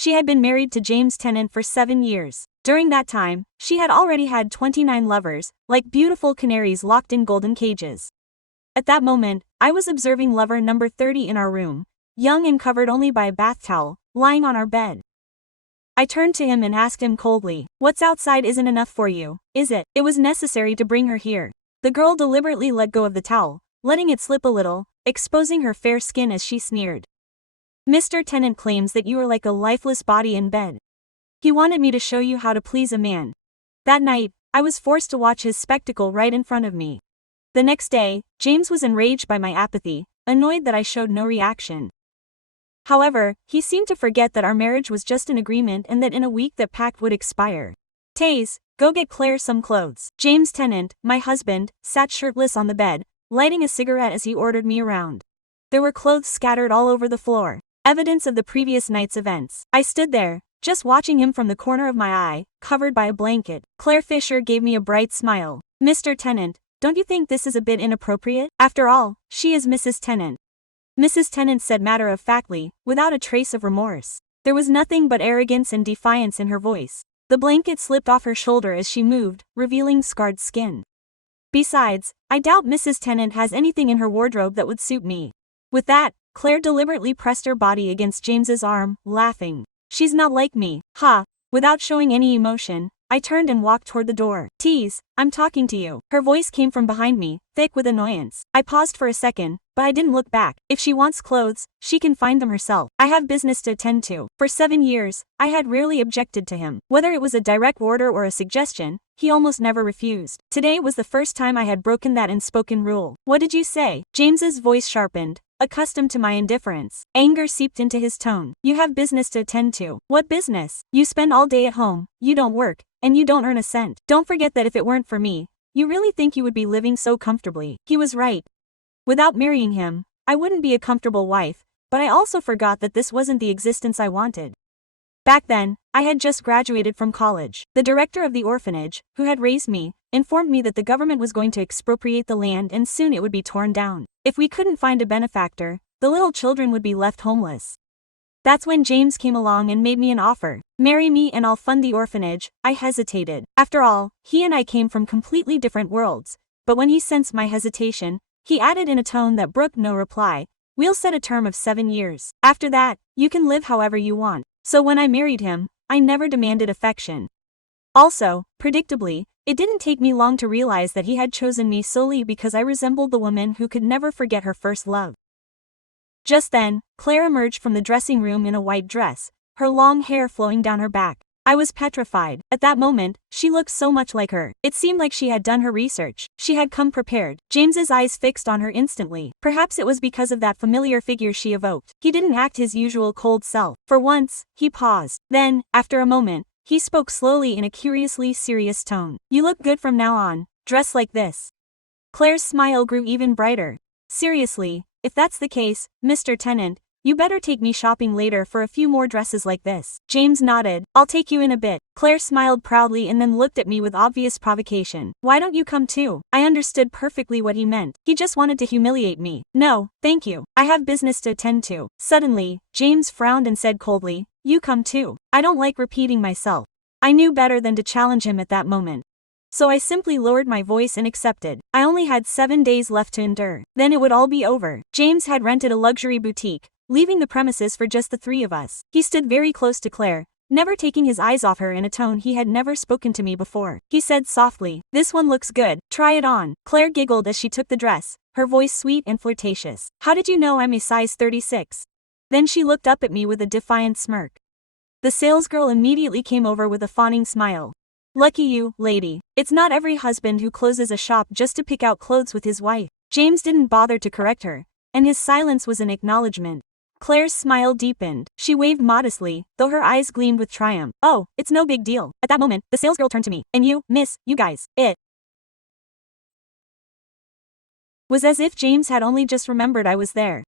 She had been married to James Tennant for 7 years. During that time, she had already had 29 lovers, like beautiful canaries locked in golden cages. At that moment, I was observing lover number 30 in our room, young and covered only by a bath towel, lying on our bed. I turned to him and asked him coldly, "What's outside isn't enough for you, is it?" It was necessary to bring her here. The girl deliberately let go of the towel, letting it slip a little, exposing her fair skin as she sneered. "Mr. Tennant claims that you are like a lifeless body in bed. He wanted me to show you how to please a man." That night, I was forced to watch his spectacle right in front of me. The next day, James was enraged by my apathy, annoyed that I showed no reaction. However, he seemed to forget that our marriage was just an agreement and that in a week that pact would expire. "Taze, go get Claire some clothes." James Tennant, my husband, sat shirtless on the bed, lighting a cigarette as he ordered me around. There were clothes scattered all over the floor, evidence of the previous night's events. I stood there, just watching him from the corner of my eye, covered by a blanket. Claire Fisher gave me a bright smile. "Mr. Tennant, don't you think this is a bit inappropriate? After all, she is Mrs. Tennant." Mrs. Tennant said matter-of-factly, without a trace of remorse. There was nothing but arrogance and defiance in her voice. The blanket slipped off her shoulder as she moved, revealing scarred skin. "Besides, I doubt Mrs. Tennant has anything in her wardrobe that would suit me." With that, Claire deliberately pressed her body against James's arm, laughing. "She's not like me, ha." Without showing any emotion, I turned and walked toward the door. "Tease, I'm talking to you." Her voice came from behind me, thick with annoyance. I paused for a second, but I didn't look back. If she wants clothes, she can find them herself. I have business to attend to. For 7 years, I had rarely objected to him. Whether it was a direct order or a suggestion, he almost never refused. Today was the first time I had broken that unspoken rule. "What did you say?" James's voice sharpened, accustomed to my indifference. Anger seeped into his tone. "You have business to attend to." "What business? You spend all day at home, you don't work, and you don't earn a cent. Don't forget that if it weren't for me, you really think you would be living so comfortably." He was right. Without marrying him, I wouldn't be a comfortable wife, but I also forgot that this wasn't the existence I wanted. Back then, I had just graduated from college. The director of the orphanage, who had raised me, informed me that the government was going to expropriate the land and soon it would be torn down. If we couldn't find a benefactor, the little children would be left homeless. That's when James came along and made me an offer. "Marry me and I'll fund the orphanage." I hesitated. After all, he and I came from completely different worlds, but when he sensed my hesitation, he added in a tone that brooked no reply, "We'll set a term of 7 years. After that, you can live however you want." So when I married him, I never demanded affection. Also, predictably, it didn't take me long to realize that he had chosen me solely because I resembled the woman who could never forget her first love. Just then, Claire emerged from the dressing room in a white dress, her long hair flowing down her back. I was petrified. At that moment, she looked so much like her. It seemed like she had done her research. She had come prepared. James's eyes fixed on her instantly. Perhaps it was because of that familiar figure she evoked. He didn't act his usual cold self. For once, he paused. Then, after a moment, he spoke slowly in a curiously serious tone. "You look good from now on, dressed like this." Claire's smile grew even brighter. "Seriously, if that's the case, Mr. Tennant, you better take me shopping later for a few more dresses like this." James nodded. "I'll take you in a bit." Claire smiled proudly and then looked at me with obvious provocation. "Why don't you come too?" I understood perfectly what he meant. He just wanted to humiliate me. "No, thank you. I have business to attend to." Suddenly, James frowned and said coldly, "You come too." I don't like repeating myself. I knew better than to challenge him at that moment. So I simply lowered my voice and accepted. I only had 7 days left to endure. Then it would all be over. James had rented a luxury boutique, leaving the premises for just the 3 of us. He stood very close to Claire, never taking his eyes off her in a tone he had never spoken to me before. He said softly, "This one looks good, try it on." Claire giggled as she took the dress, her voice sweet and flirtatious. "How did you know I'm a size 36? Then she looked up at me with a defiant smirk. The salesgirl immediately came over with a fawning smile. "Lucky you, lady. It's not every husband who closes a shop just to pick out clothes with his wife." James didn't bother to correct her, and his silence was an acknowledgement. Claire's smile deepened. She waved modestly, though her eyes gleamed with triumph. "Oh, it's no big deal." At that moment, the salesgirl turned to me. "And you, miss, you guys, it was as if James had only just remembered I was there.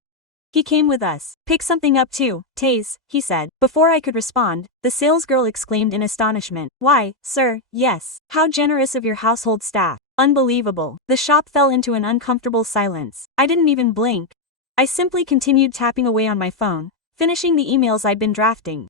"He came with us. Pick something up too, Taze," he said. Before I could respond, the salesgirl exclaimed in astonishment. "Why, sir, yes. How generous of your household staff. Unbelievable." The shop fell into an uncomfortable silence. I didn't even blink. I simply continued tapping away on my phone, finishing the emails I'd been drafting.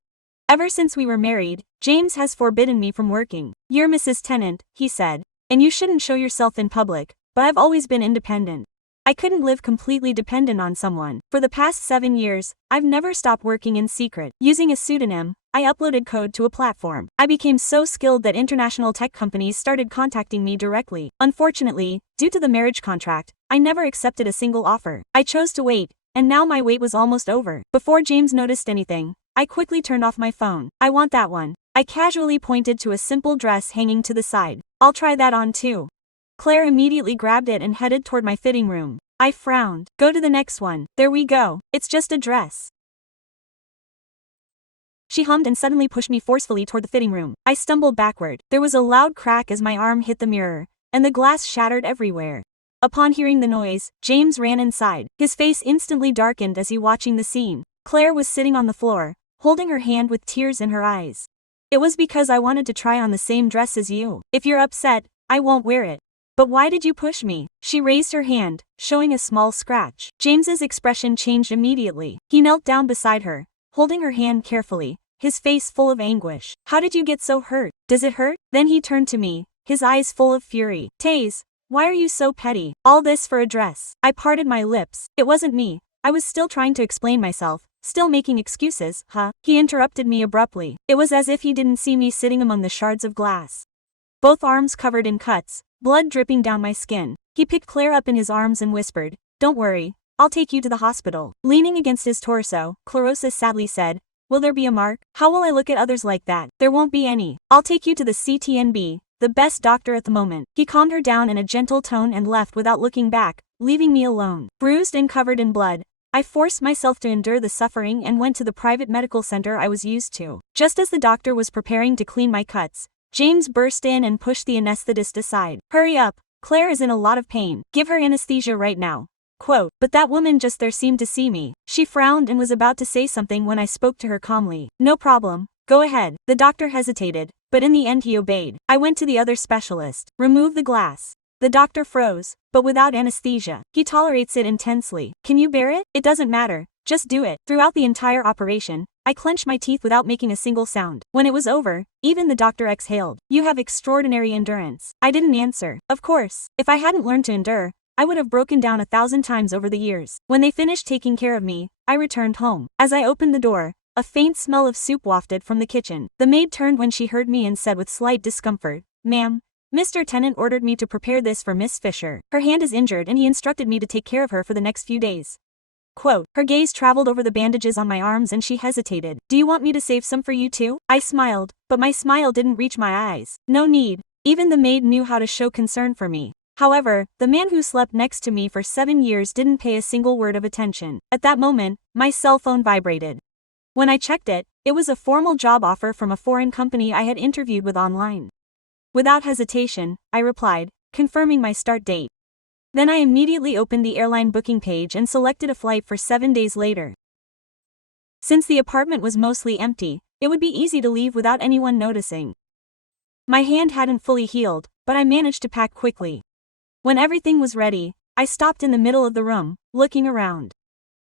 Ever since we were married, James has forbidden me from working. You're Mrs. Tennant, he said, and you shouldn't show yourself in public, but I've always been independent. I couldn't live completely dependent on someone. For the past 7 years, I've never stopped working in secret. Using a pseudonym, I uploaded code to a platform. I became so skilled that international tech companies started contacting me directly. Unfortunately, due to the marriage contract, I never accepted a single offer. I chose to wait, and now my wait was almost over. Before James noticed anything, I quickly turned off my phone. I want that one. I casually pointed to a simple dress hanging to the side. I'll try that on too. Claire immediately grabbed it and headed toward my fitting room. I frowned. Go to the next one. There we go. It's just a dress. She hummed and suddenly pushed me forcefully toward the fitting room. I stumbled backward. There was a loud crack as my arm hit the mirror, and the glass shattered everywhere. Upon hearing the noise, James ran inside. His face instantly darkened as he watching the scene. Claire was sitting on the floor, holding her hand with tears in her eyes. It was because I wanted to try on the same dress as you. If you're upset, I won't wear it. But why did you push me? She raised her hand, showing a small scratch. James's expression changed immediately. He knelt down beside her, holding her hand carefully, his face full of anguish. How did you get so hurt? Does it hurt? Then he turned to me, his eyes full of fury. Taze, why are you so petty? All this for a dress. I parted my lips. It wasn't me. I was still trying to explain myself, still making excuses, huh? He interrupted me abruptly. It was as if he didn't see me sitting among the shards of glass. Both arms covered in cuts, blood dripping down my skin. He picked Claire up in his arms and whispered, "Don't worry, I'll take you to the hospital." Leaning against his torso, Clarissa sadly said, "Will there be a mark? How will I look at others like that?" "There won't be any. I'll take you to the CTNB, the best doctor at the moment." He calmed her down in a gentle tone and left without looking back, leaving me alone. Bruised and covered in blood, I forced myself to endure the suffering and went to the private medical center I was used to. Just as the doctor was preparing to clean my cuts, James burst in and pushed the anesthetist aside. "Hurry up, Claire is in a lot of pain. Give her anesthesia right now." Quote, but that woman just there seemed to see me. She frowned and was about to say something when I spoke to her calmly. "No problem, go ahead." The doctor hesitated, but in the end he obeyed. I went to the other specialist. "Remove the glass." The doctor froze, but without anesthesia. "He tolerates it intensely. Can you bear it?" "It doesn't matter, just do it." Throughout the entire operation, I clenched my teeth without making a single sound. When it was over, even the doctor exhaled. "You have extraordinary endurance." I didn't answer. Of course, if I hadn't learned to endure, I would have broken down 1,000 times over the years. When they finished taking care of me, I returned home. As I opened the door, a faint smell of soup wafted from the kitchen. The maid turned when she heard me and said with slight discomfort, "Ma'am, Mr. Tennant ordered me to prepare this for Miss Fisher. Her hand is injured and he instructed me to take care of her for the next few days." Quote, her gaze traveled over the bandages on my arms and she hesitated. "Do you want me to save some for you too?" I smiled, but my smile didn't reach my eyes. No need. Even the maid knew how to show concern for me. However, the man who slept next to me for 7 years didn't pay a single word of attention. At that moment, my cell phone vibrated. When I checked it, it was a formal job offer from a foreign company I had interviewed with online. Without hesitation, I replied, confirming my start date. Then I immediately opened the airline booking page and selected a flight for 7 days later. Since the apartment was mostly empty, it would be easy to leave without anyone noticing. My hand hadn't fully healed, but I managed to pack quickly. When everything was ready, I stopped in the middle of the room, looking around.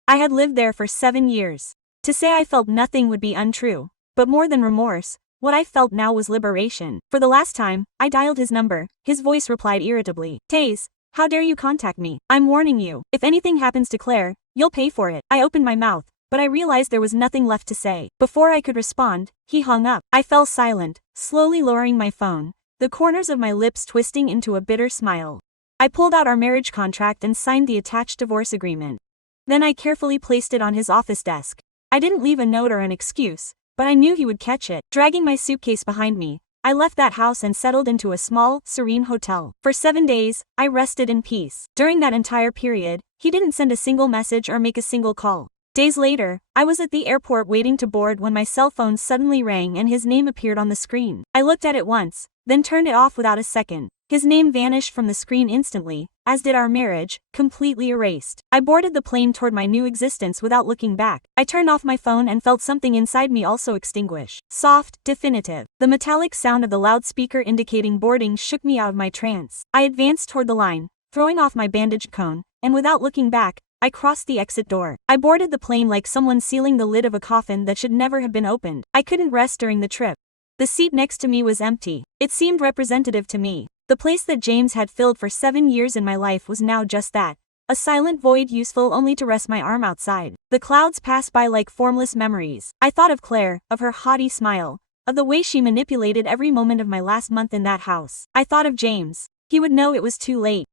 I had lived there for 7 years. To say I felt nothing would be untrue, but more than remorse, what I felt now was liberation. For the last time, I dialed his number. His voice replied irritably, "Taze, how dare you contact me? I'm warning you, if anything happens to Claire, you'll pay for it." I opened my mouth, but I realized there was nothing left to say. Before I could respond, he hung up. I fell silent, slowly lowering my phone, the corners of my lips twisting into a bitter smile. I pulled out our marriage contract and signed the attached divorce agreement. Then I carefully placed it on his office desk. I didn't leave a note or an excuse, but I knew he would catch it. Dragging my suitcase behind me, I left that house and settled into a small, serene hotel. For 7 days, I rested in peace. During that entire period, he didn't send a single message or make a single call. Days later, I was at the airport waiting to board when my cell phone suddenly rang and his name appeared on the screen. I looked at it once, then turned it off without a second. His name vanished from the screen instantly, as did our marriage, completely erased. I boarded the plane toward my new existence without looking back. I turned off my phone and felt something inside me also extinguish. Soft, definitive. The metallic sound of the loudspeaker indicating boarding shook me out of my trance. I advanced toward the line, throwing off my bandaged cone, and without looking back, I crossed the exit door. I boarded the plane like someone sealing the lid of a coffin that should never have been opened. I couldn't rest during the trip. The seat next to me was empty. It seemed representative to me. The place that James had filled for 7 years in my life was now just that. A silent void useful only to rest my arm outside. The clouds passed by like formless memories. I thought of Claire, of her haughty smile, of the way she manipulated every moment of my last month in that house. I thought of James. He would know it was too late.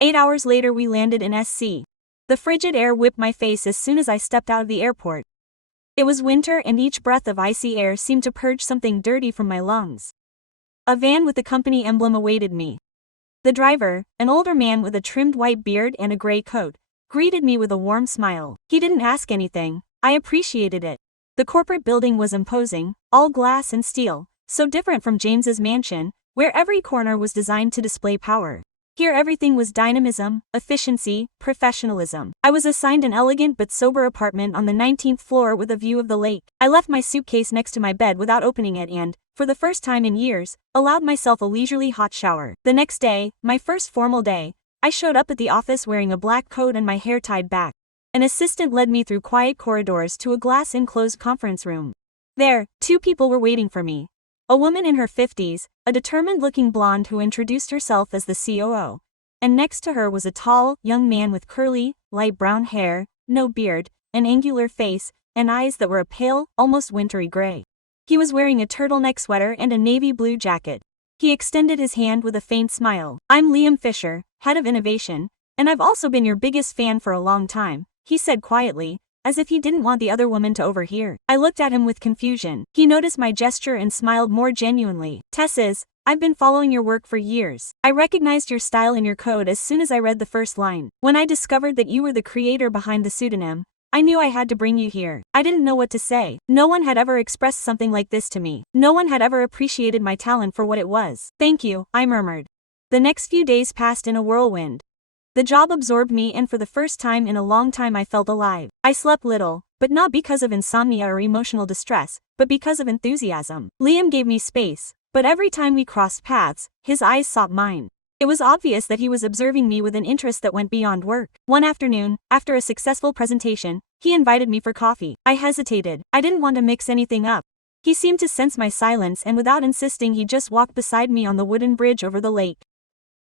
8 hours later we landed in SC. The frigid air whipped my face as soon as I stepped out of the airport. It was winter and each breath of icy air seemed to purge something dirty from my lungs. A van with the company emblem awaited me. The driver, an older man with a trimmed white beard and a gray coat, greeted me with a warm smile. He didn't ask anything. I appreciated it. The corporate building was imposing, all glass and steel, so different from James's mansion, where every corner was designed to display power. Here everything was dynamism, efficiency, professionalism. I was assigned an elegant but sober apartment on the 19th floor with a view of the lake. I left my suitcase next to my bed without opening it and, for the first time in years, allowed myself a leisurely hot shower. The next day, my first formal day, I showed up at the office wearing a black coat and my hair tied back. An assistant led me through quiet corridors to a glass-enclosed conference room. There, 2 people were waiting for me. A woman in her 50s, a determined-looking blonde who introduced herself as the COO. And next to her was a tall, young man with curly, light brown hair, no beard, an angular face, and eyes that were a pale, almost wintry gray. He was wearing a turtleneck sweater and a navy blue jacket. He extended his hand with a faint smile. "I'm Liam Fisher, head of innovation, and I've also been your biggest fan for a long time," he said quietly, as if he didn't want the other woman to overhear. I looked at him with confusion. He noticed my gesture and smiled more genuinely. "I've been following your work for years. I recognized your style in your code as soon as I read the first line. When I discovered that you were the creator behind the pseudonym, I knew I had to bring you here." I didn't know what to say. No one had ever expressed something like this to me. No one had ever appreciated my talent for what it was. "Thank you," I murmured. The next few days passed in a whirlwind. The job absorbed me and for the first time in a long time I felt alive. I slept little, but not because of insomnia or emotional distress, but because of enthusiasm. Liam gave me space, but every time we crossed paths, his eyes sought mine. It was obvious that he was observing me with an interest that went beyond work. One afternoon, after a successful presentation, he invited me for coffee. I hesitated. I didn't want to mix anything up. He seemed to sense my silence and without insisting he just walked beside me on the wooden bridge over the lake.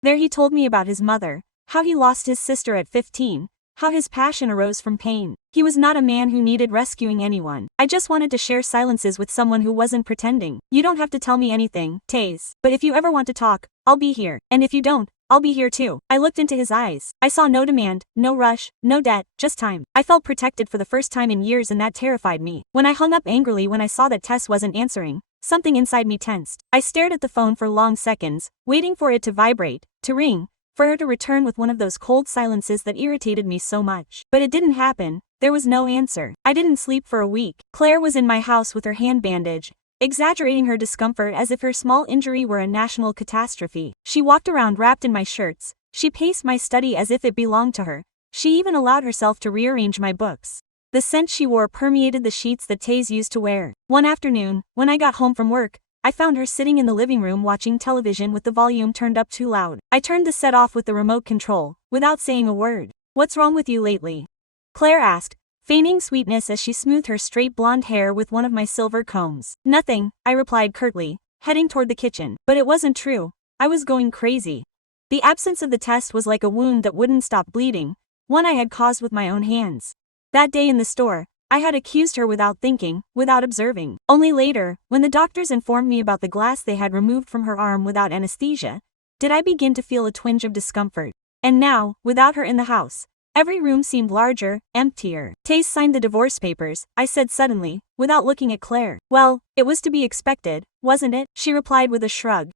There he told me about his mother, how he lost his sister at 15, how his passion arose from pain. He was not a man who needed rescuing anyone. I just wanted to share silences with someone who wasn't pretending. "You don't have to tell me anything, Taze. But if you ever want to talk, I'll be here. And if you don't, I'll be here too." I looked into his eyes. I saw no demand, no rush, no debt, just time. I felt protected for the first time in years and that terrified me. When I hung up angrily when I saw that Tess wasn't answering, something inside me tensed. I stared at the phone for long seconds, waiting for it to vibrate, to ring, for her to return with one of those cold silences that irritated me so much. But it didn't happen. There was no answer. I didn't sleep for a week. Claire was in my house with her hand bandaged, exaggerating her discomfort as if her small injury were a national catastrophe. She walked around wrapped in my shirts. She paced my study as if it belonged to her. She even allowed herself to rearrange my books. The scent she wore permeated the sheets that Taze used to wear. One afternoon, when I got home from work, I found her sitting in the living room watching television with the volume turned up too loud. I turned the set off with the remote control, without saying a word. "What's wrong with you lately?" Claire asked, feigning sweetness as she smoothed her straight blonde hair with one of my silver combs. "Nothing," I replied curtly, heading toward the kitchen. But it wasn't true. I was going crazy. The absence of the test was like a wound that wouldn't stop bleeding, one I had caused with my own hands. That day in the store, I had accused her without thinking, without observing. Only later, when the doctors informed me about the glass they had removed from her arm without anesthesia, did I begin to feel a twinge of discomfort. And now, without her in the house, every room seemed larger, emptier. "Taze signed the divorce papers," I said suddenly, without looking at Claire. "Well, it was to be expected, wasn't it?" she replied with a shrug.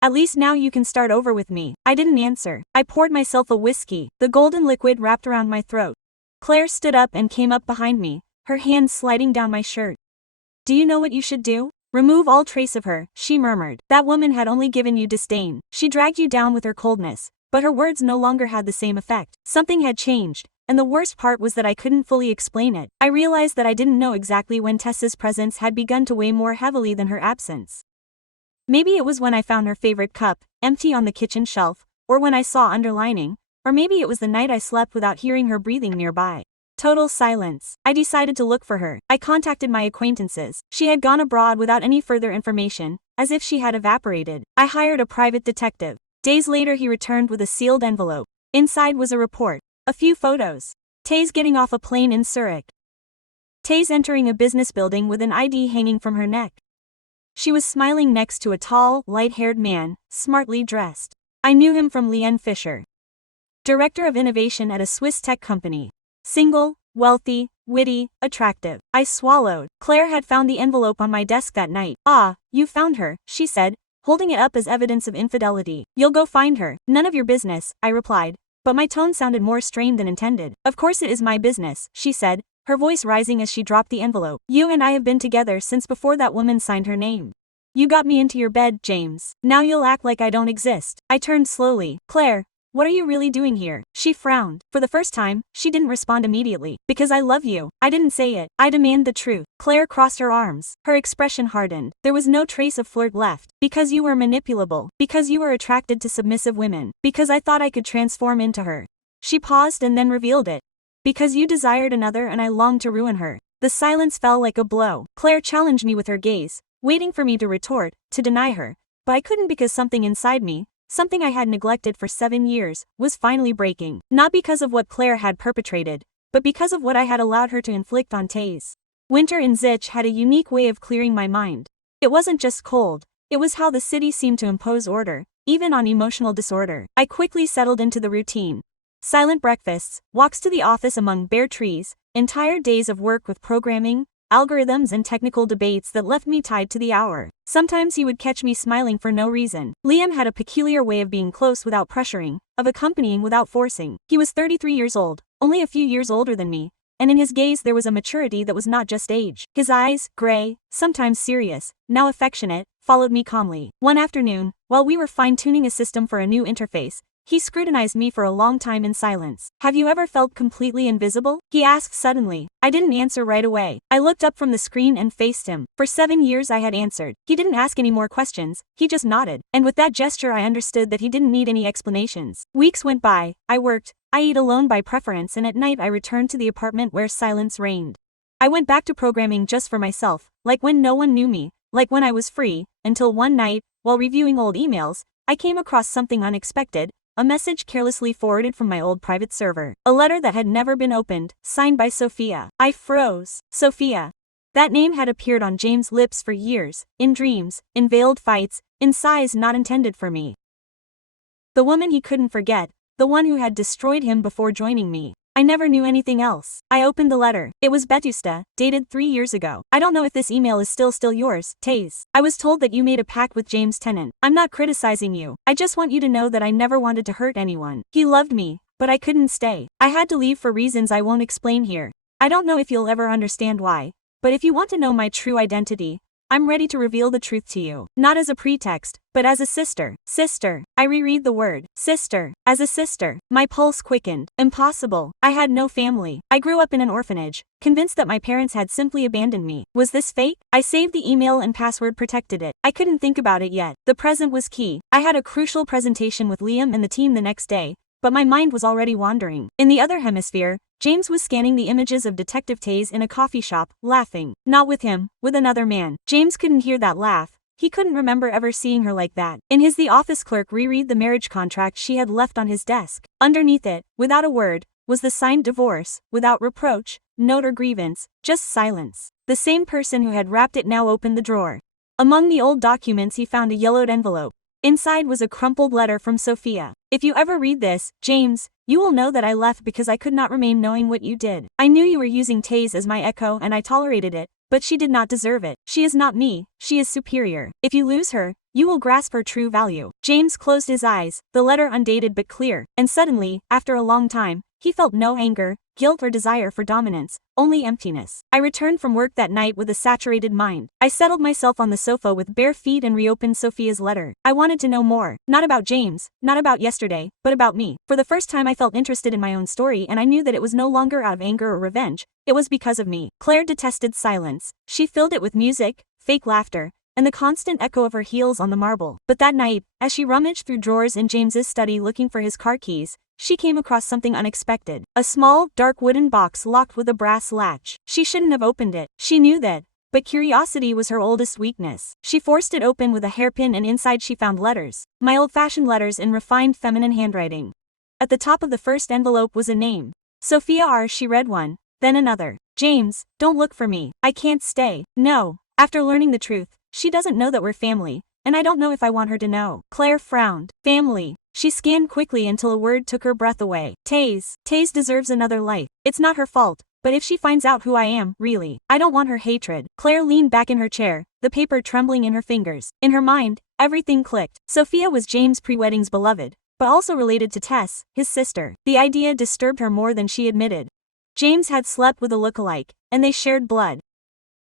"At least now you can start over with me." I didn't answer. I poured myself a whiskey, the golden liquid wrapped around my throat. Claire stood up and came up behind me, her hands sliding down my shirt. "Do you know what you should do? Remove all trace of her," she murmured. "That woman had only given you disdain. She dragged you down with her coldness." But her words no longer had the same effect. Something had changed, and the worst part was that I couldn't fully explain it. I realized that I didn't know exactly when Tessa's presence had begun to weigh more heavily than her absence. Maybe it was when I found her favorite cup, empty on the kitchen shelf, or when I saw underlining, Or maybe it was the night I slept without hearing her breathing nearby. Total silence. I decided to look for her. I contacted my acquaintances. She had gone abroad without any further information, as if she had evaporated. I hired a private detective. Days later he returned with a sealed envelope. Inside was a report. A few photos. Taze getting off a plane in Zurich. Taze entering a business building with an ID hanging from her neck. She was smiling next to a tall, light-haired man, smartly dressed. I knew him from Lien Fischer, director of innovation at a Swiss tech company. Single, wealthy, witty, attractive. I swallowed. Claire had found the envelope on my desk that night. "Ah, you found her," she said, holding it up as evidence of infidelity. "You'll go find her." "None of your business," I replied, but my tone sounded more strained than intended. "Of course it is my business," she said, her voice rising as she dropped the envelope. "You and I have been together since before that woman signed her name. You got me into your bed, James. Now you'll act like I don't exist." I turned slowly. "Claire, what are you really doing here?" She frowned. For the first time, she didn't respond immediately. "Because I love you." I didn't say it. I demand the truth. Claire crossed her arms. Her expression hardened. There was no trace of flirt left. "Because you were manipulable. Because you were attracted to submissive women. Because I thought I could transform into her." She paused and then revealed it. "Because you desired another and I longed to ruin her." The silence fell like a blow. Claire challenged me with her gaze, waiting for me to retort, to deny her. But I couldn't because something inside me, something I had neglected for 7 years, was finally breaking. Not because of what Claire had perpetrated, but because of what I had allowed her to inflict on Taze. Winter in Zich had a unique way of clearing my mind. It wasn't just cold, it was how the city seemed to impose order, even on emotional disorder. I quickly settled into the routine. Silent breakfasts, walks to the office among bare trees, entire days of work with programming, algorithms and technical debates that left me tied to the hour. Sometimes he would catch me smiling for no reason. Liam had a peculiar way of being close without pressuring, of accompanying without forcing. He was 33 years old, only a few years older than me, and in his gaze there was a maturity that was not just age. His eyes, gray, sometimes serious, now affectionate, followed me calmly. One afternoon, while we were fine-tuning a system for a new interface, he scrutinized me for a long time in silence. "Have you ever felt completely invisible?" he asked suddenly. I didn't answer right away. I looked up from the screen and faced him. For 7 years I had answered. He didn't ask any more questions, he just nodded. And with that gesture I understood that he didn't need any explanations. Weeks went by, I worked, I ate alone by preference, and at night I returned to the apartment where silence reigned. I went back to programming just for myself, like when no one knew me, like when I was free, until one night, while reviewing old emails, I came across something unexpected. A message carelessly forwarded from my old private server. A letter that had never been opened, signed by Sophia. I froze. Sophia. That name had appeared on James' lips for years, in dreams, in veiled fights, in sighs not intended for me. The woman he couldn't forget, the one who had destroyed him before joining me. I never knew anything else. I opened the letter. It was Vetusta, dated 3 years ago. "I don't know if this email is still yours, Taze. I was told that you made a pact with James Tennant. I'm not criticizing you. I just want you to know that I never wanted to hurt anyone. He loved me, but I couldn't stay. I had to leave for reasons I won't explain here. I don't know if you'll ever understand why, but if you want to know my true identity, I'm ready to reveal the truth to you. Not as a pretext, but as a sister." Sister. I reread the word. Sister. As a sister. My pulse quickened. Impossible. I had no family. I grew up in an orphanage, convinced that my parents had simply abandoned me. Was this fake? I saved the email and password protected it. I couldn't think about it yet. The present was key. I had a crucial presentation with Liam and the team the next day, but my mind was already wandering. In the other hemisphere, James was scanning the images of Detective Taze in a coffee shop, laughing. Not with him, with another man. James couldn't hear that laugh. He couldn't remember ever seeing her like that. In his the office clerk reread the marriage contract she had left on his desk. Underneath it, without a word, was the signed divorce, without reproach, note or grievance, just silence. The same person who had wrapped it now opened the drawer. Among the old documents he found a yellowed envelope. Inside was a crumpled letter from Sophia. "If you ever read this, James, you will know that I left because I could not remain knowing what you did. I knew you were using Taze as my echo and I tolerated it, but she did not deserve it. She is not me, she is superior. If you lose her, you will grasp her true value." James closed his eyes, the letter undated but clear, and suddenly, after a long time, he felt no anger, guilt or desire for dominance, only emptiness. I returned from work that night with a saturated mind. I settled myself on the sofa with bare feet and reopened Sophia's letter. I wanted to know more, not about James, not about yesterday, but about me. For the first time I felt interested in my own story, and I knew that it was no longer out of anger or revenge, it was because of me. Claire detested silence. She filled it with music, fake laughter, and the constant echo of her heels on the marble. But that night, as she rummaged through drawers in James's study looking for his car keys, she came across something unexpected. A small, dark wooden box locked with a brass latch. She shouldn't have opened it. She knew that. But curiosity was her oldest weakness. She forced it open with a hairpin, and inside she found letters. My old-fashioned letters in refined feminine handwriting. At the top of the first envelope was a name. Sophia R. She read one, then another. James, don't look for me. I can't stay. No. After learning the truth, she doesn't know that we're family, and I don't know if I want her to know. Claire frowned. Family. She scanned quickly until a word took her breath away. Taze. Taze deserves another life. It's not her fault, but if she finds out who I am, really, I don't want her hatred. Claire leaned back in her chair, the paper trembling in her fingers. In her mind, everything clicked. Sophia was James' pre-wedding's beloved, but also related to Tess, his sister. The idea disturbed her more than she admitted. James had slept with a lookalike, and they shared blood.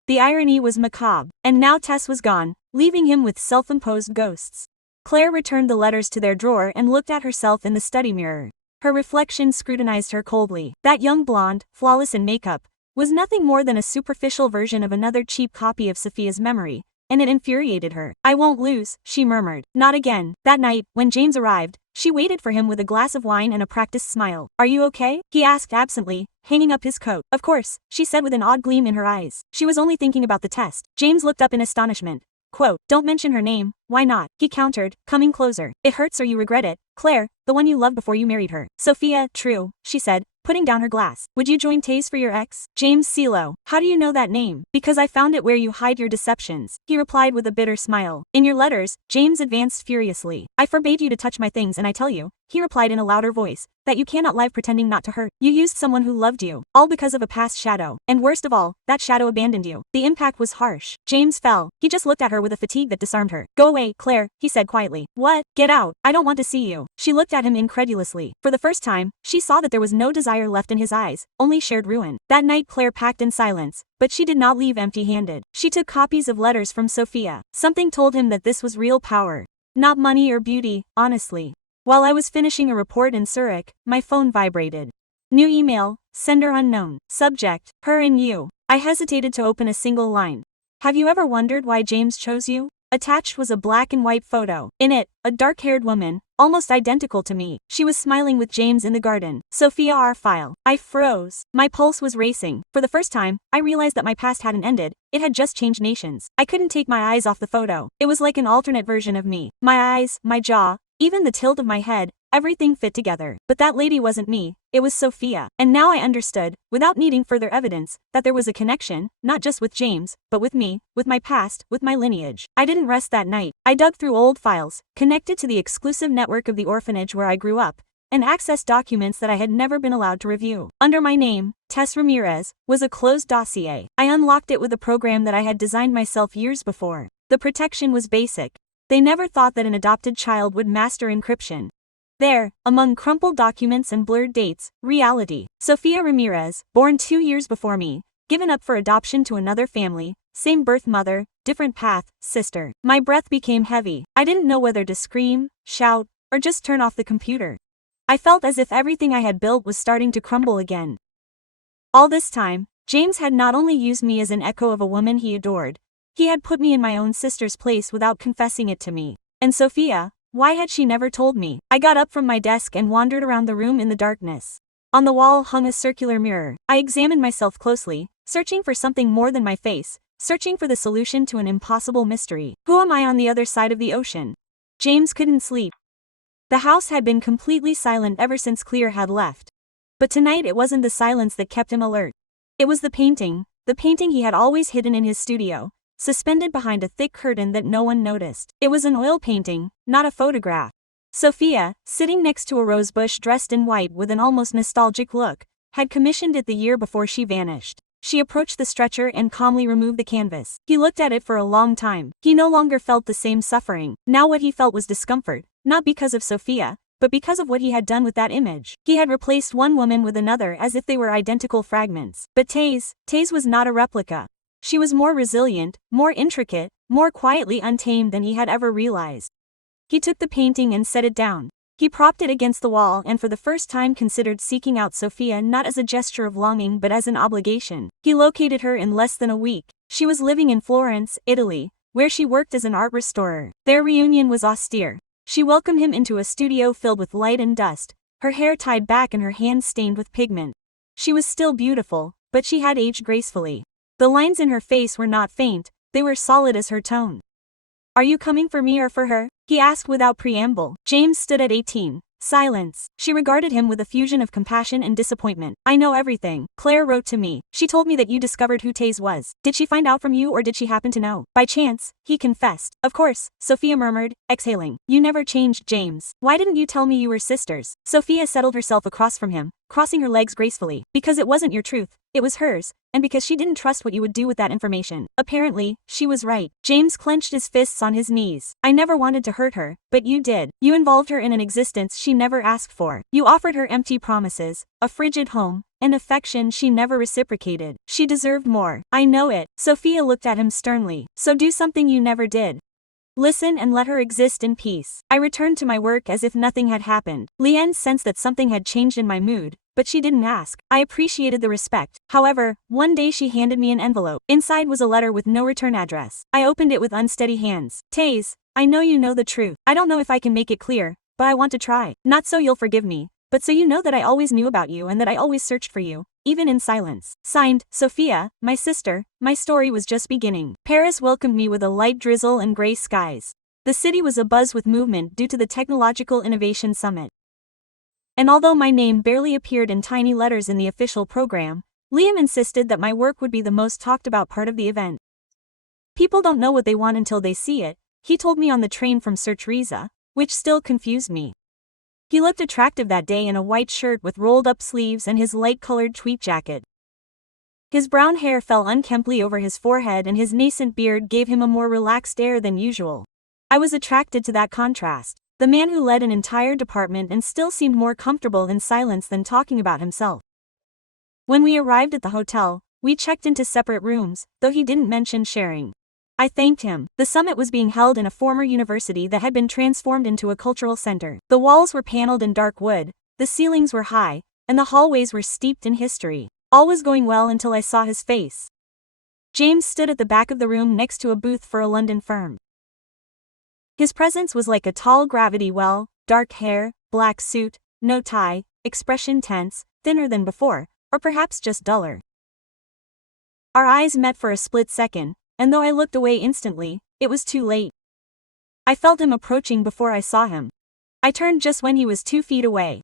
The irony was macabre, and now Tess was gone, leaving him with self-imposed ghosts. Claire returned the letters to their drawer and looked at herself in the study mirror. Her reflection scrutinized her coldly. That young blonde, flawless in makeup, was nothing more than a superficial version of another cheap copy of Sophia's memory, and it infuriated her. I won't lose, she murmured. Not again. That night, when James arrived, she waited for him with a glass of wine and a practiced smile. Are you okay? He asked absently, hanging up his coat. Of course, she said with an odd gleam in her eyes. She was only thinking about the test. James looked up in astonishment. Quote, don't mention her name. Why not? He countered, coming closer. It hurts or you regret it. Claire, the one you loved before you married her. Sophia, true, she said, putting down her glass. Would you join Taze for your ex? James Silo. How do you know that name? Because I found it where you hide your deceptions, he replied with a bitter smile. In your letters, James advanced furiously. I forbade you to touch my things, and I tell you, he replied in a louder voice, that you cannot lie pretending not to hurt. You used someone who loved you, all because of a past shadow. And worst of all, that shadow abandoned you. The impact was harsh. James fell. He just looked at her with a fatigue that disarmed her. Go away, Claire, he said quietly. What? Get out. I don't want to see you. She looked at him incredulously. For the first time, she saw that there was no desire left in his eyes, only shared ruin. That night Claire packed in silence, but she did not leave empty-handed. She took copies of letters from Sophia. Something told him that this was real power. Not money or beauty, honestly. While I was finishing a report in Zurich, my phone vibrated. New email, sender unknown. Subject, her and you. I hesitated to open a single line. Have you ever wondered why James chose you? Attached was a black and white photo. In it, a dark-haired woman, almost identical to me. She was smiling with James in the garden. Sophia R. File. I froze. My pulse was racing. For the first time, I realized that my past hadn't ended. It had just changed nations. I couldn't take my eyes off the photo. It was like an alternate version of me. My eyes, my jaw, even the tilt of my head, everything fit together. But that lady wasn't me, it was Sophia. And now I understood, without needing further evidence, that there was a connection, not just with James, but with me, with my past, with my lineage. I didn't rest that night. I dug through old files, connected to the exclusive network of the orphanage where I grew up, and accessed documents that I had never been allowed to review. Under my name, Tess Ramirez, was a closed dossier. I unlocked it with a program that I had designed myself years before. The protection was basic. They never thought that an adopted child would master encryption. There, among crumpled documents and blurred dates, reality. Sophia Ramirez, born 2 years before me, given up for adoption to another family, same birth mother, different path, sister. My breath became heavy. I didn't know whether to scream, shout, or just turn off the computer. I felt as if everything I had built was starting to crumble again. All this time, James had not only used me as an echo of a woman he adored, he had put me in my own sister's place without confessing it to me. And Sophia, why had she never told me? I got up from my desk and wandered around the room in the darkness. On the wall hung a circular mirror. I examined myself closely, searching for something more than my face, searching for the solution to an impossible mystery. Who am I on the other side of the ocean? James couldn't sleep. The house had been completely silent ever since Claire had left. But tonight it wasn't the silence that kept him alert. It was the painting he had always hidden in his studio, suspended behind a thick curtain that no one noticed. It was an oil painting, not a photograph. Sophia, sitting next to a rose bush dressed in white with an almost nostalgic look, had commissioned it the year before she vanished. She approached the stretcher and calmly removed the canvas. He looked at it for a long time. He no longer felt the same suffering. Now what he felt was discomfort, not because of Sophia, but because of what he had done with that image. He had replaced one woman with another as if they were identical fragments. But Taze was not a replica. She was more resilient, more intricate, more quietly untamed than he had ever realized. He took the painting and set it down. He propped it against the wall and for the first time considered seeking out Sophia not as a gesture of longing but as an obligation. He located her in less than a week. She was living in Florence, Italy, where she worked as an art restorer. Their reunion was austere. She welcomed him into a studio filled with light and dust, her hair tied back and her hands stained with pigment. She was still beautiful, but she had aged gracefully. The lines in her face were not faint, they were solid as her tone. "Are you coming for me or for her?" he asked without preamble. James stood at 18. Silence. She regarded him with a fusion of compassion and disappointment. "I know everything. Claire wrote to me. She told me that you discovered who Taze was. Did she find out from you or did she happen to know?" "By chance," he confessed. "Of course," Sophia murmured, exhaling. "You never changed, James. Why didn't you tell me you were sisters?" Sophia settled herself across from him, crossing her legs gracefully. "Because it wasn't your truth, it was hers, and because she didn't trust what you would do with that information." Apparently, she was right. James clenched his fists on his knees. "I never wanted to hurt her, but you did. You involved her in an existence she never asked for. You offered her empty promises, a frigid home, and affection she never reciprocated. She deserved more. I know it." Sophia looked at him sternly. "So do something you never did. Listen and let her exist in peace." I returned to my work as if nothing had happened. Leanne sensed that something had changed in my mood, but she didn't ask. I appreciated the respect. However, one day she handed me an envelope. Inside was a letter with no return address. I opened it with unsteady hands. "Taze, I know you know the truth. I don't know if I can make it clear, but I want to try. Not so you'll forgive me, but so you know that I always knew about you and that I always searched for you, even in silence. Signed, Sophia, my sister." My story was just beginning. Paris welcomed me with a light drizzle and gray skies. The city was abuzz with movement due to the Technological Innovation Summit. And although my name barely appeared in tiny letters in the official program, Liam insisted that my work would be the most talked about part of the event. "People don't know what they want until they see it," he told me on the train from Surtreza, which still confused me. He looked attractive that day in a white shirt with rolled-up sleeves and his light-colored tweed jacket. His brown hair fell unkemptly over his forehead and his nascent beard gave him a more relaxed air than usual. I was attracted to that contrast. The man who led an entire department and still seemed more comfortable in silence than talking about himself. When we arrived at the hotel, we checked into separate rooms, though he didn't mention sharing. I thanked him. The summit was being held in a former university that had been transformed into a cultural center. The walls were paneled in dark wood, the ceilings were high, and the hallways were steeped in history. All was going well until I saw his face. James stood at the back of the room next to a booth for a London firm. His presence was like a tall gravity well, dark hair, black suit, no tie, expression tense, thinner than before, or perhaps just duller. Our eyes met for a split second, and though I looked away instantly, it was too late. I felt him approaching before I saw him. I turned just when he was 2 feet away.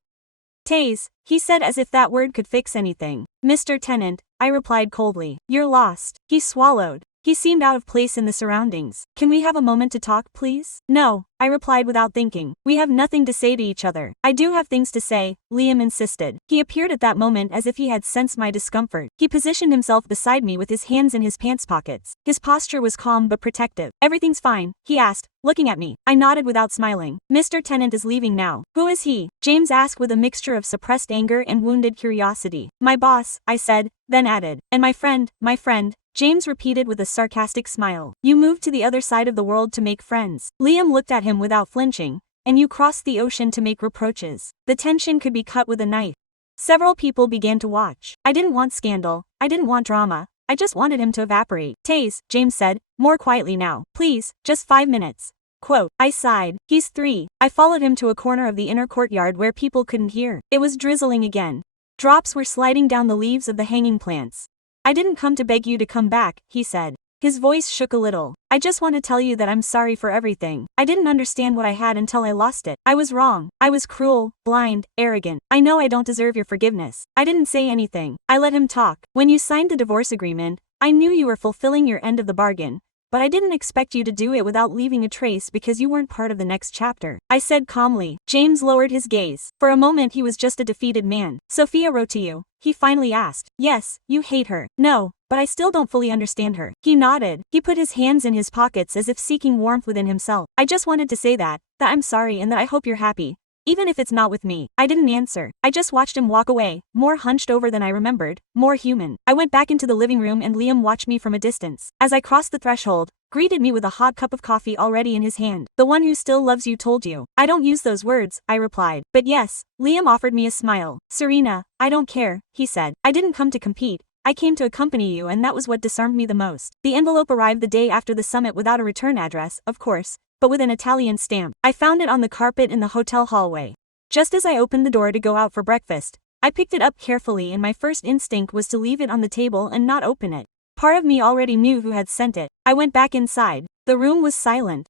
"Taze," he said as if that word could fix anything. "Mr. Tennant," I replied coldly. "You're lost." He swallowed. He seemed out of place in the surroundings. "Can we have a moment to talk, please?" "No," I replied without thinking. "We have nothing to say to each other." "I do have things to say," Liam insisted. He appeared at that moment as if he had sensed my discomfort. He positioned himself beside me with his hands in his pants pockets. His posture was calm but protective. "Everything's fine?" he asked, looking at me. I nodded without smiling. "Mr. Tennant is leaving now." "Who is he?" James asked with a mixture of suppressed anger and wounded curiosity. "My boss," I said, then added. "And my friend," James repeated with a sarcastic smile. "You moved to the other side of the world to make friends." Liam looked at him without flinching. "And you crossed the ocean to make reproaches." The tension could be cut with a knife. Several people began to watch. I didn't want scandal, I didn't want drama, I just wanted him to evaporate. "Taze," James said, more quietly now. "Please, just 5 minutes." Quote. I sighed. "He's 3. I followed him to a corner of the inner courtyard where people couldn't hear. It was drizzling again. Drops were sliding down the leaves of the hanging plants. "I didn't come to beg you to come back," he said. His voice shook a little. "I just want to tell you that I'm sorry for everything. I didn't understand what I had until I lost it. I was wrong. I was cruel, blind, arrogant. I know I don't deserve your forgiveness." I didn't say anything. I let him talk. "When you signed the divorce agreement, I knew you were fulfilling your end of the bargain. But I didn't expect you to do it without leaving a trace because you weren't part of the next chapter," I said calmly. James lowered his gaze. For a moment he was just a defeated man. "Sophia wrote to you?" he finally asked. "Yes, you hate her." "No, but I still don't fully understand her." He nodded. He put his hands in his pockets as if seeking warmth within himself. "I just wanted to say that I'm sorry and that I hope you're happy. Even if it's not with me." I didn't answer. I just watched him walk away, more hunched over than I remembered, more human. I went back into the living room and Liam watched me from a distance. As I crossed the threshold, greeted me with a hot cup of coffee already in his hand. "The one who still loves you told you." "I don't use those words," I replied. "But yes." Liam offered me a smile. "Serena, I don't care," he said. "I didn't come to compete. I came to accompany you, and that was what disarmed me the most. The envelope arrived the day after the summit without a return address, of course, but with an Italian stamp. I found it on the carpet in the hotel hallway. Just as I opened the door to go out for breakfast, I picked it up carefully, and my first instinct was to leave it on the table and not open it. Part of me already knew who had sent it. I went back inside. The room was silent.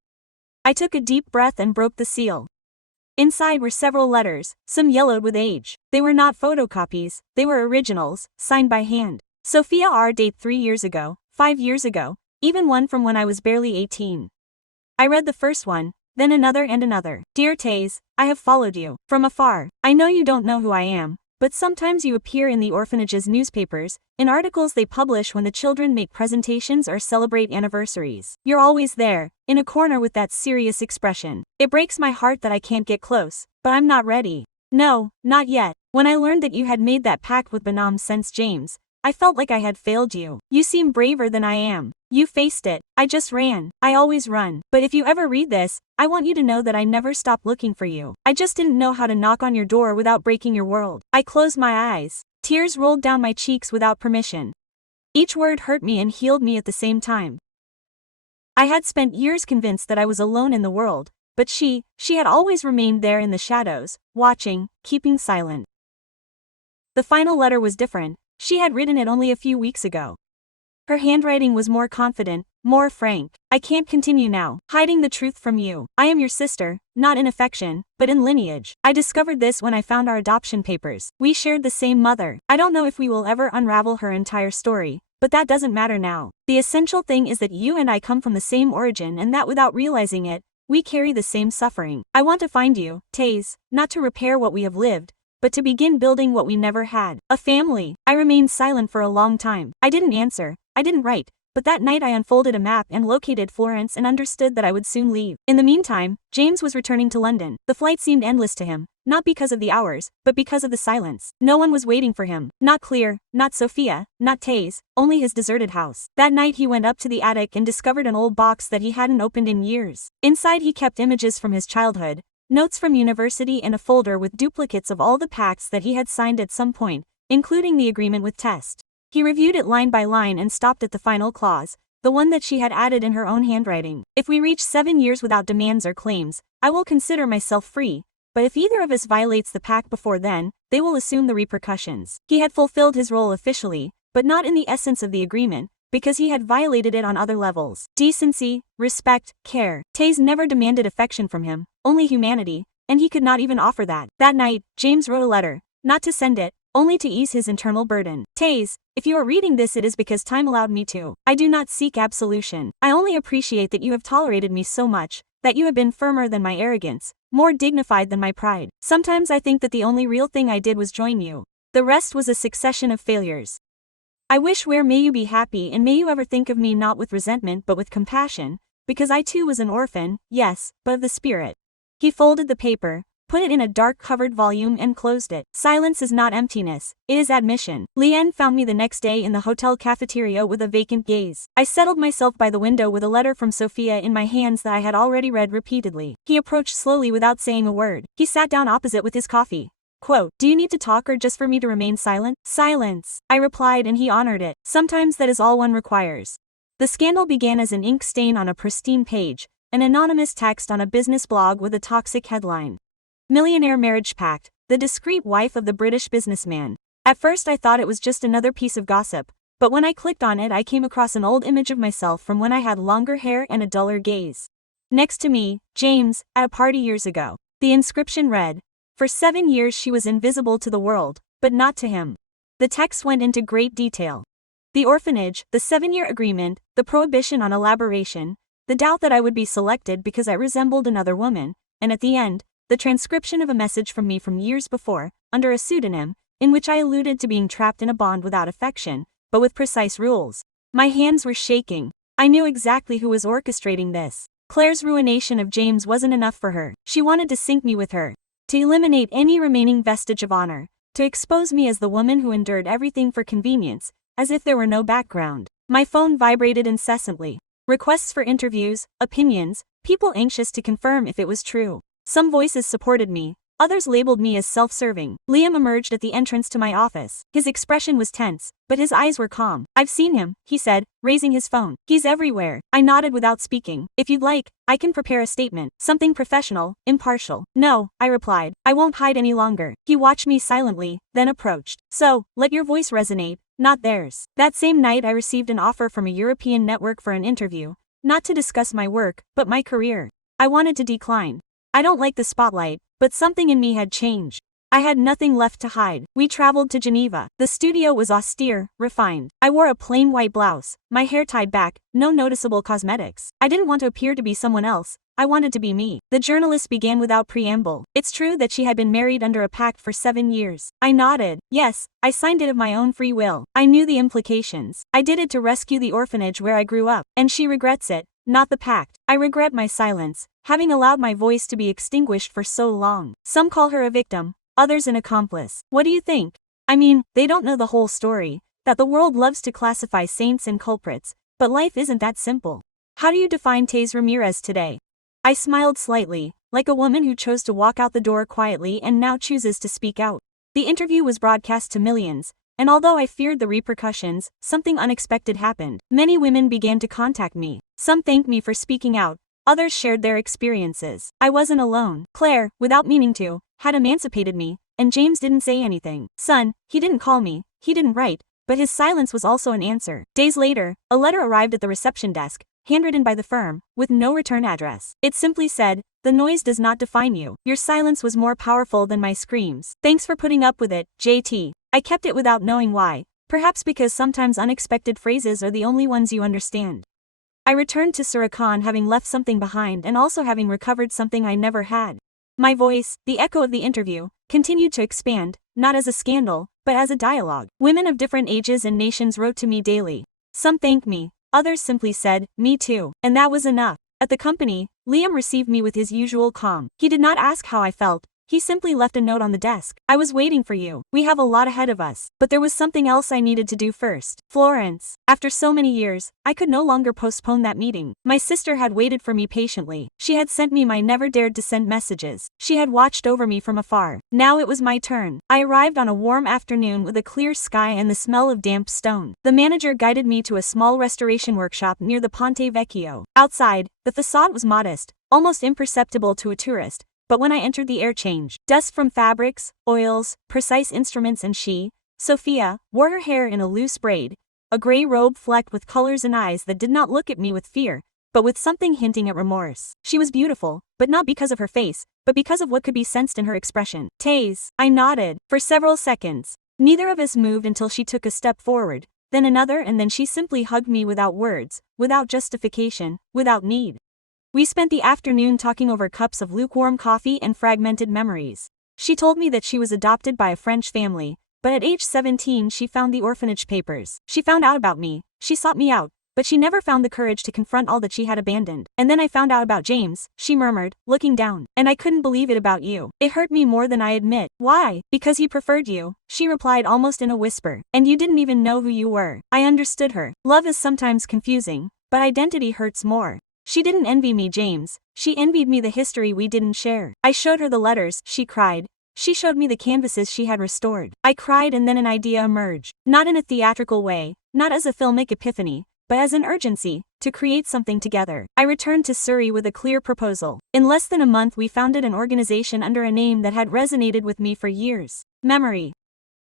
I took a deep breath and broke the seal. Inside were several letters, some yellowed with age. They were not photocopies, they were originals, signed by hand. Sophia R. Date 3 years ago, 5 years ago, even one from when I was barely 18. I read the first one, then another and another. Dear Taze, I have followed you from afar. I know you don't know who I am, but sometimes you appear in the orphanage's newspapers, in articles they publish when the children make presentations or celebrate anniversaries. You're always there, in a corner with that serious expression. It breaks my heart that I can't get close, but I'm not ready. No, not yet. When I learned that you had made that pact with Bonhomme since James, I felt like I had failed you. You seem braver than I am. You faced it. I just ran. I always run. But if you ever read this, I want you to know that I never stopped looking for you. I just didn't know how to knock on your door without breaking your world. I closed my eyes. Tears rolled down my cheeks without permission. Each word hurt me and healed me at the same time. I had spent years convinced that I was alone in the world, but she had always remained there in the shadows, watching, keeping silent. The final letter was different. She had written it only a few weeks ago. Her handwriting was more confident, more frank. I can't continue now, hiding the truth from you. I am your sister, not in affection, but in lineage. I discovered this when I found our adoption papers. We shared the same mother. I don't know if we will ever unravel her entire story, but that doesn't matter now. The essential thing is that you and I come from the same origin, and that without realizing it, we carry the same suffering. I want to find you, Taze, not to repair what we have lived, but to begin building what we never had. A family. I remained silent for a long time. I didn't answer. I didn't write. But that night I unfolded a map and located Florence and understood that I would soon leave. In the meantime, James was returning to London. The flight seemed endless to him, not because of the hours, but because of the silence. No one was waiting for him. Not Clear, not Sophia, not Taze, only his deserted house. That night he went up to the attic and discovered an old box that he hadn't opened in years. Inside he kept images from his childhood, notes from university, and a folder with duplicates of all the pacts that he had signed at some point, including the agreement with Test. He reviewed it line by line and stopped at the final clause, the one that she had added in her own handwriting. If we reach 7 years without demands or claims, I will consider myself free, but if either of us violates the pact before then, they will assume the repercussions. He had fulfilled his role officially, but not in the essence of the agreement, because he had violated it on other levels. Decency, respect, care. Taze never demanded affection from him, only humanity, and he could not even offer that. That night, James wrote a letter, not to send it, only to ease his internal burden. Taze, if you are reading this, it is because time allowed me to. I do not seek absolution. I only appreciate that you have tolerated me so much, that you have been firmer than my arrogance, more dignified than my pride. Sometimes I think that the only real thing I did was join you. The rest was a succession of failures. I wish where may you be happy, and may you ever think of me not with resentment but with compassion, because I too was an orphan, yes, but of the spirit. He folded the paper, put it in a dark covered volume and closed it. Silence is not emptiness, it is admission. Lien found me the next day in the hotel cafeteria with a vacant gaze. I settled myself by the window with a letter from Sophia in my hands that I had already read repeatedly. He approached slowly without saying a word. He sat down opposite with his coffee. Quote, "Do you need to talk or just for me to remain silent?" "Silence," I replied, and he honored it. Sometimes that is all one requires. The scandal began as an ink stain on a pristine page, an anonymous text on a business blog with a toxic headline. Millionaire marriage pact, the discreet wife of the British businessman. At first I thought it was just another piece of gossip, but when I clicked on it I came across an old image of myself from when I had longer hair and a duller gaze. Next to me, James, at a party years ago. The inscription read, "For 7 years she was invisible to the world, but not to him." The text went into great detail. The orphanage, the 7-year agreement, the prohibition on elaboration, the doubt that I would be selected because I resembled another woman, and at the end, the transcription of a message from me from years before, under a pseudonym, in which I alluded to being trapped in a bond without affection, but with precise rules. My hands were shaking. I knew exactly who was orchestrating this. Claire's ruination of James wasn't enough for her. She wanted to sink me with her, to eliminate any remaining vestige of honor, to expose me as the woman who endured everything for convenience, as if there were no background. My phone vibrated incessantly. Requests for interviews, opinions, people anxious to confirm if it was true. Some voices supported me, Others labeled me as self-serving. Liam emerged at the entrance to my office. His expression was tense, but his eyes were calm. "I've seen him," he said, raising his phone. "He's everywhere." I nodded without speaking. "If you'd like, I can prepare a statement. Something professional, impartial." "No," I replied. "I won't hide any longer." He watched me silently, then approached. "So, let your voice resonate, not theirs." That same night I received an offer from a European network for an interview, not to discuss my work, but my career. I wanted to decline. I don't like the spotlight, but something in me had changed. I had nothing left to hide. We traveled to Geneva. The studio was austere, refined. I wore a plain white blouse, my hair tied back, no noticeable cosmetics. I didn't want to appear to be someone else. I wanted to be me. The journalist began without preamble. "It's true that she had been married under a pact for 7 years." I nodded. "Yes, I signed it of my own free will. I knew the implications. I did it to rescue the orphanage where I grew up. And she regrets it, not the pact. I regret my silence, having allowed my voice to be extinguished for so long. Some call her a victim, others an accomplice. What do you think? I mean, they don't know the whole story, that the world loves to classify saints and culprits, but life isn't that simple. How do you define Tez Ramirez today?" I smiled slightly, like a woman who chose to walk out the door quietly and now chooses to speak out. The interview was broadcast to millions, and although I feared the repercussions, something unexpected happened. Many women began to contact me. Some thanked me for speaking out, others shared their experiences. I wasn't alone. Claire, without meaning to, had emancipated me, and James didn't say anything. Son, he didn't call me, he didn't write, but his silence was also an answer. Days later, a letter arrived at the reception desk, handwritten by the firm, with no return address. It simply said, "The noise does not define you. Your silence was more powerful than my screams. Thanks for putting up with it, JT." I kept it without knowing why, perhaps because sometimes unexpected phrases are the only ones you understand. I returned to Surakan having left something behind and also having recovered something I never had. My voice, the echo of the interview, continued to expand, not as a scandal, but as a dialogue. Women of different ages and nations wrote to me daily. Some thanked me, others simply said, "Me too." And that was enough. At the company, Liam received me with his usual calm. He did not ask how I felt. He simply left a note on the desk. "I was waiting for you. We have a lot ahead of us." But there was something else I needed to do first. Florence. After so many years, I could no longer postpone that meeting. My sister had waited for me patiently. She had sent me my never dared to send messages. She had watched over me from afar. Now it was my turn. I arrived on a warm afternoon with a clear sky and the smell of damp stone. The manager guided me to a small restoration workshop near the Ponte Vecchio. Outside, the facade was modest, almost imperceptible to a tourist. But when I entered, the air changed. Dust from fabrics, oils, precise instruments, and she, Sophia, wore her hair in a loose braid, a gray robe flecked with colors and eyes that did not look at me with fear, but with something hinting at remorse. She was beautiful, but not because of her face, but because of what could be sensed in her expression. "Tez." I nodded. For several seconds. Neither of us moved until she took a step forward, then another, and then she simply hugged me without words, without justification, without need. We spent the afternoon talking over cups of lukewarm coffee and fragmented memories. She told me that she was adopted by a French family, but at age 17 she found the orphanage papers. She found out about me, she sought me out, but she never found the courage to confront all that she had abandoned. "And then I found out about James," she murmured, looking down. "And I couldn't believe it about you. It hurt me more than I admit." "Why?" "Because he preferred you," she replied almost in a whisper. "And you didn't even know who you were." I understood her. Love is sometimes confusing, but identity hurts more. She didn't envy me, James. She envied me the history we didn't share. I showed her the letters, she cried. She showed me the canvases she had restored. I cried, and then an idea emerged. Not in a theatrical way, not as a filmic epiphany, but as an urgency, to create something together. I returned to Surrey with a clear proposal. In less than a month we founded an organization under a name that had resonated with me for years. Memory.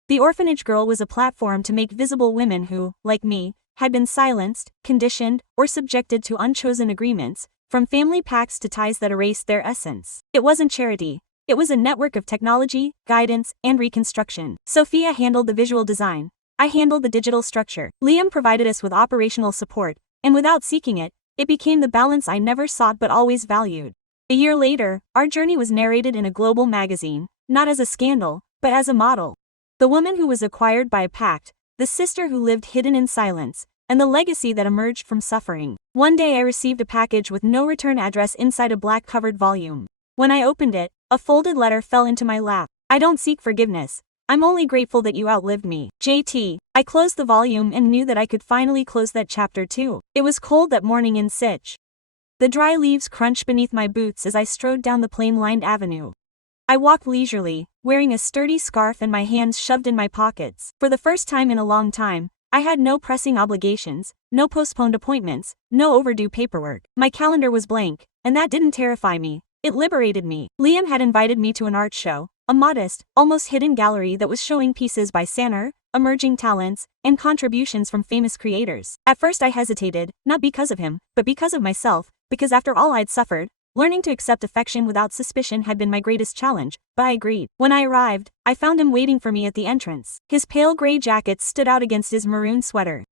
The Orphanage Girl was a platform to make visible women who, like me, had been silenced, conditioned, or subjected to unchosen agreements, from family pacts to ties that erased their essence. It wasn't charity. It was a network of technology, guidance, and reconstruction. Sophia handled the visual design. I handled the digital structure. Liam provided us with operational support, and without seeking it, it became the balance I never sought but always valued. A year later, our journey was narrated in a global magazine, not as a scandal, but as a model. The woman who was acquired by a pact, the sister who lived hidden in silence, and the legacy that emerged from suffering. One day I received a package with no return address inside a black-covered volume. When I opened it, a folded letter fell into my lap. "I don't seek forgiveness. I'm only grateful that you outlived me. JT." I closed the volume and knew that I could finally close that chapter too. It was cold that morning in Sitch. The dry leaves crunched beneath my boots as I strode down the plain-lined avenue. I walked leisurely, wearing a sturdy scarf and my hands shoved in my pockets. For the first time in a long time, I had no pressing obligations, no postponed appointments, no overdue paperwork. My calendar was blank, and that didn't terrify me. It liberated me. Liam had invited me to an art show, a modest, almost hidden gallery that was showing pieces by Sanner, emerging talents, and contributions from famous creators. At first I hesitated, not because of him, but because of myself, because after all I'd suffered, learning to accept affection without suspicion had been my greatest challenge, but I agreed. When I arrived, I found him waiting for me at the entrance. His pale gray jacket stood out against his maroon sweater.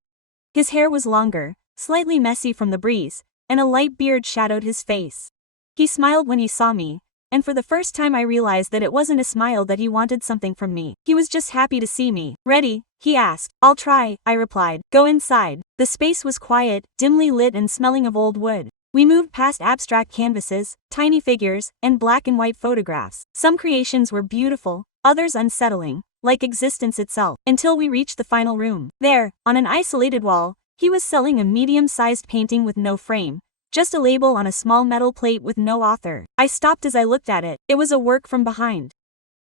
His hair was longer, slightly messy from the breeze, and a light beard shadowed his face. He smiled when he saw me, and for the first time I realized that it wasn't a smile that he wanted something from me. He was just happy to see me. "Ready?" he asked. "I'll try," I replied. "Go inside." The space was quiet, dimly lit and smelling of old wood. We moved past abstract canvases, tiny figures, and black and white photographs. Some creations were beautiful, others unsettling, like existence itself, until we reached the final room. There, on an isolated wall, he was selling a medium-sized painting with no frame, just a label on a small metal plate with no author. I stopped as I looked at it. It was a work from behind.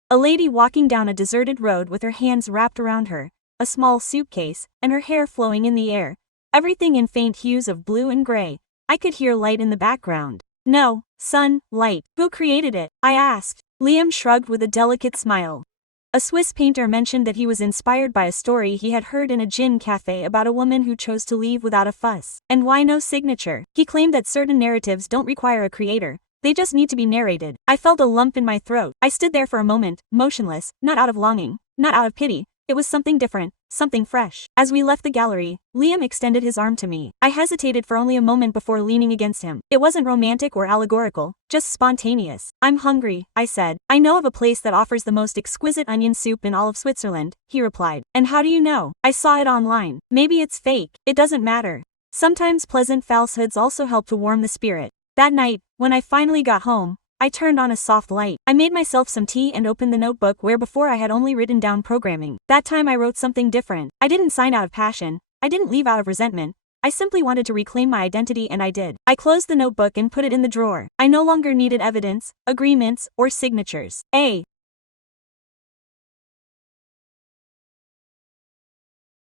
A lady walking down a deserted road with her hands wrapped around her, a small suitcase, and her hair flowing in the air, everything in faint hues of blue and gray. I could hear light in the background. "No, son, light. Who created it?" I asked. Liam shrugged with a delicate smile. A Swiss painter mentioned that he was inspired by a story he had heard in a gin cafe about a woman who chose to leave without a fuss. And why no signature? He claimed that certain narratives don't require a creator, they just need to be narrated. I felt a lump in my throat. I stood there for a moment, motionless, not out of longing, not out of pity. It was something different, something fresh. As we left the gallery, Liam extended his arm to me. I hesitated for only a moment before leaning against him. It wasn't romantic or allegorical, just spontaneous. "I'm hungry," I said. "I know of a place that offers the most exquisite onion soup in all of Switzerland," he replied. "And how do you know?" "I saw it online. Maybe it's fake. It doesn't matter." Sometimes pleasant falsehoods also help to warm the spirit. That night, when I finally got home, I turned on a soft light. I made myself some tea and opened the notebook where before I had only written down programming. That time I wrote something different. I didn't sign out of passion. I didn't leave out of resentment. I simply wanted to reclaim my identity and I did. I closed the notebook and put it in the drawer. I no longer needed evidence, agreements, or signatures.